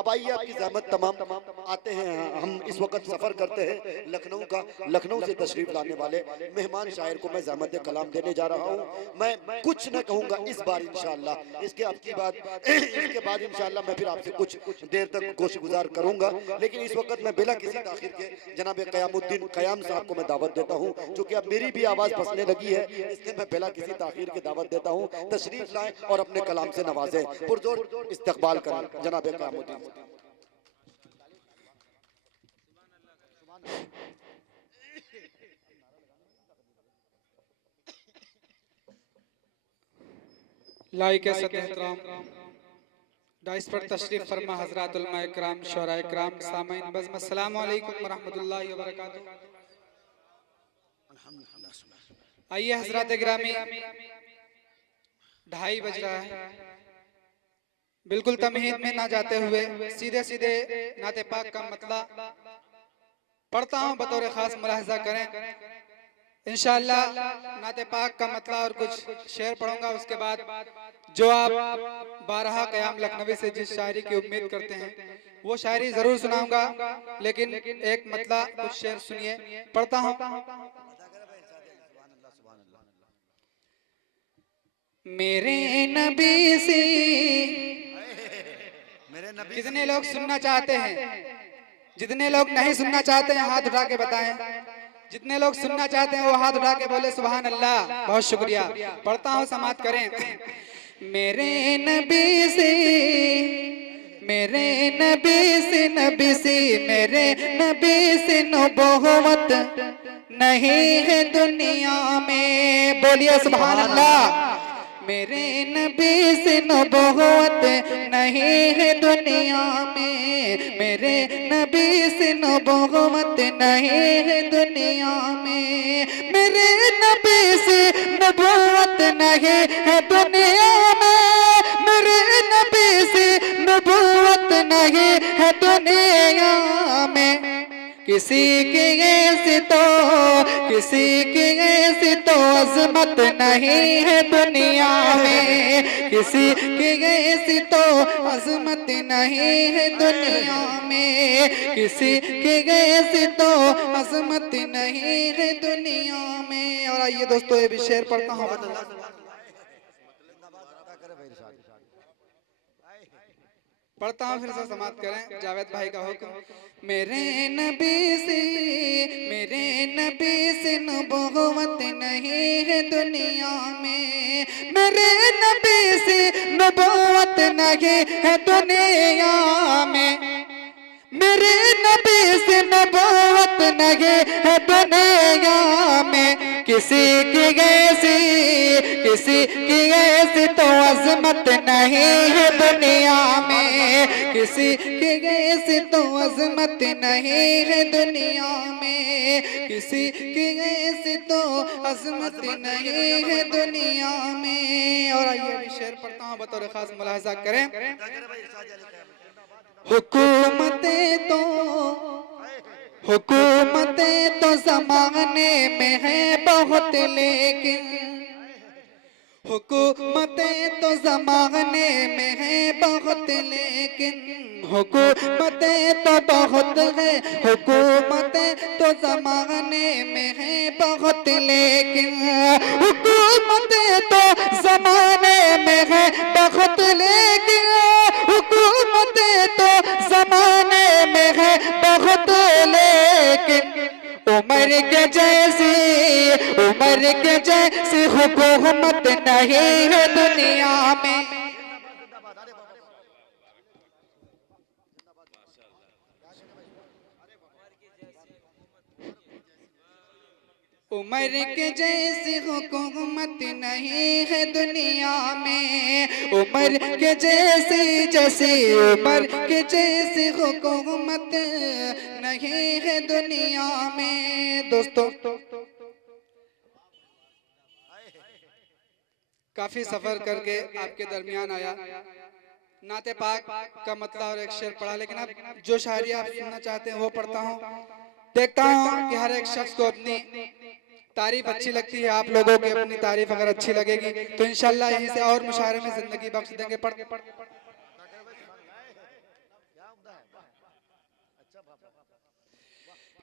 अब आइए आपकी ज़हमत तमाम आते हैं। हम इस वक्त सफ़र करते हैं लखनऊ का। लखनऊ से तशरीफ लाने वाले मेहमान शायर को मैं ज़हमत कलाम देने जा रहा हूँ। मैं कुछ न कहूँगा इस बार इंशाअल्लाह, इसके बाद इंशाअल्लाह मैं फिर आपसे कुछ देर तक गोश गुजार करूँगा। लेकिन इस वक्त मैं बिला किसी ताखिर के जनाब क़यामुद्दीन क़याम साहब को मैं दावत देता हूँ, चूँकि अब मेरी भी आवाज़ फंसने लगी है, इसलिए मैं बिला किसी ताखिर के दावत देता हूँ। तशरीफ लाएं और अपने कलाम से नवाजें, पुरजोर इस्तकबाल करें जनाब क़यामुद्दीन। लाइक एहतराम डाइस पर तशरीफ फरमा हजरात उलमा इकराम, शोरा इकराम, सामीन बज़्म, अस्सलामु अलैकुम व रहमतुल्लाहि व बरकातहू। आइए हजरात गिरामी, 2:30 बज रहा है। बिल्कुल तमहीद में ना जाते हुए सीधे सीधे नाते पाक का मतला पढ़ता हूँ, बतौर खास मुलाहजा करें। इंशाअल्लाह नाते पाक का मतला और कुछ शेर पढ़ूंगा, उसके बाद जो आप 12 क़याम लखनवी से जिस शायरी की उम्मीद करते हैं वो शायरी जरूर सुनाऊंगा, लेकिन एक मतला कुछ शेर सुनिए, पढ़ता हूँ। मेरे नबी से कितने लोग सुनना चाहते हैं? जितने लोग नहीं सुनना चाहते हैं हाथ उठा के बताएं। जितने लोग सुनना चाहते हैं वो हाथ उठा के बोले सुभान अल्लाह। बहुत शुक्रिया। पढ़ता हूँ, समात करें। मेरे नबी से, मेरे नबी से, नबी से, मेरे नबी से नबुव्वत नहीं है दुनिया में। बोलिए सुभान अल्लाह। मेरे नबी से नबुव्वत नहीं है दुनिया में, मेरे नबी से नबुव्वत नहीं है दुनिया में, मेरे नबी से नबुव्वत नहीं है दुनिया में, मेरे नबी से नबुव्वत नहीं है दुनिया में। किसी की ऐसी तो, किसी की ऐसी तो अज़मत नहीं है दुनिया में, किसी की ऐसी तो अज़मत नहीं है दुनिया में, किसी की ऐसी तो अज़मत नहीं है दुनिया में। और आइए दोस्तों, ये भी शेर पढ़ता हूँ। पढ़ता हूँ, फिर से समाप्त करें। जावेद भाई का हुक्म। मेरे नबी से, मेरे नबी से नबुव्वत नहीं है दुनिया में, मेरे नबी से नबुव्वत नहीं है दुनिया में, मेरे नबी से नबुव्वत नहीं है दुनिया में। किसी की ऐसी, किसी की ऐसी तो अज़मत नहीं है दुनिया में, किसी की ऐसी तो अज़मत नहीं है दुनिया में, किसी की ऐसी तो अज़मत नहीं है दुनिया में। और आइए शेर पढ़ता हूँ, बतौर खास मुलाहजा करें। हुकूमतें तो, हुकूमतें तो ज़माने में है बहुत, लेकिन हुकूमतें तो ज़माने में है बहुत, लेकिन हुकूमतें तो बहुत है, हुकूमतें तो ज़माने में है बहुत, लेकिन हुकूमतें तो ज़माने में है बहुत, लेकिन हुकूमतें तो ज़माने में है बहुत, लेकिन उमर के जैसी, उमर के जैसी हुकूमत नहीं है दुनिया में। उमर के जैसी हुकूमत नहीं है दुनिया में, उमर के जैसी, जैसी उमर के जैसी हुकूमत नहीं है दुनिया में। दोस्तों, काफी सफर करके आपके दरमियान आया, नाते पाक का मतलब और एक शेर पढ़ा, लेकिन अब जो शायरी आप सुनना चाहते हैं वो पढ़ता हूँ। देखता हूँ कि हर एक शख्स को अपनी तारीफ अच्छी लगती है। आप लोगों की अपनी तारीफ अगर अच्छी लगेगी तो इंशाल्लाह यहीं से और मुशायरे में जिंदगी बख्श देंगे।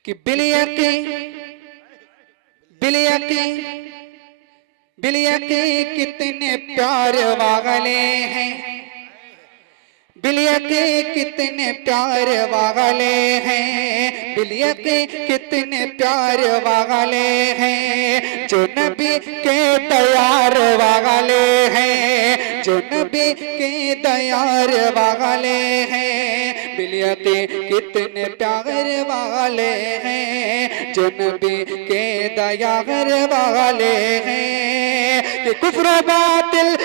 कि बिलियकी बिलियकी बिलियकी कितने प्यार वाले हैं, बिलियकी कितने प्यार वाले हैं, बिलियकी कितने प्यार वाले हैं, जो नबी के दयार वाले हैं, जो नबी के दयार वाले हैं, बिलियकी कितने प्यार वाले हैं, जो नबी के दयार वाले हैं। कि कुफ्र बातिल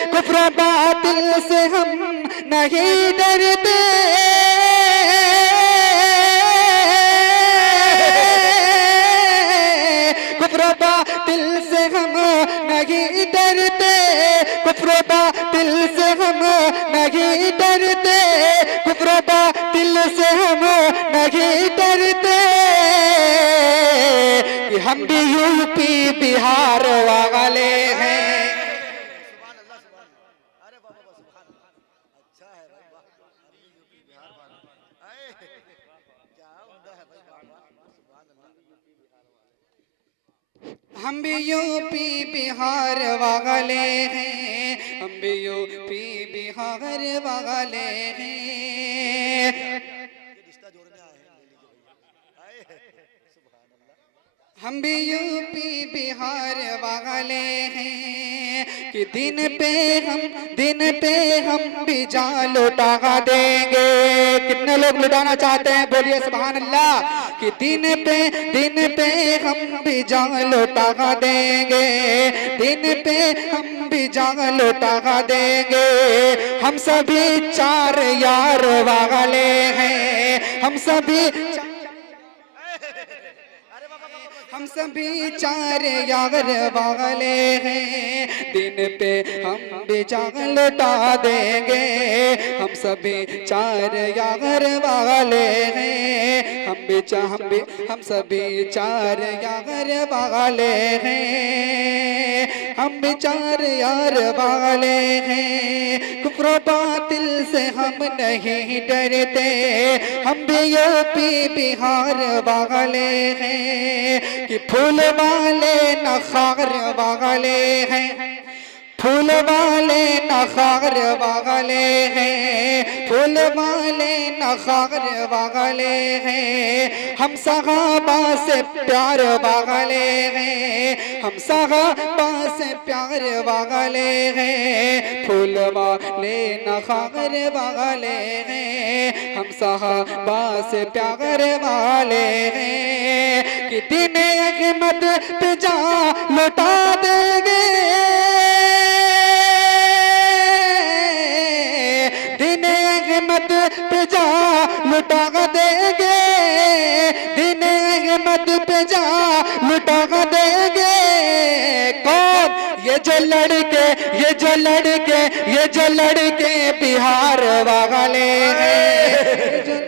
से हम नहीं डरते, कुफ्र बातिल से हम नहीं डरते, कुफ्र बातिल से हम नहीं डरते, कुफ्र बातिल से हम नहीं डरते, कि हम भी यूपी बिहार वाले हैं। हम भी यूपी बिहार वाले हैं, हम भी यूपी बिहार वाले हैं, हम भी यूपी बिहार वाले हैं। कि दिन पे हम भी जान लौटा देंगे। कितने लोग लुटाना चाहते हैं, बोलिए सुभान अल्लाह। कि दिन पे हम भी जान लौटा देंगे, दिन पे हम भी जान लौटा देंगे। हम सभी चार यार वाले हैं, हम सभी चार यार वाले हैं। दिन पे हम भी जान लौटा देंगे, हम सभी चार यार वाले हैं। हम सभी चार यार वाले हैं, हम भी चार यार वाले हैं। कुफ्र बातिल से हम नहीं डरते, हम भी यूपी बिहार वाले हैं। कि फूल वाले नखार वाले हैं, फूल वाले नखार वाले हैं, फूल वाले नखार वाले हैं। हम सहाबा से प्यार वाले हैं, हम सहाबा से प्यार वाले हैं। फूल वाले नखार वाले हैं, हम सहाबा से प्यार वाले हैं। कि दिन अहमद पे जा लौटा देंगे, पे जा लुटा देंगे, दिन अहमद पे जा लुटा देंगे। कौन ये जो लड़के बिहार वाले हैं,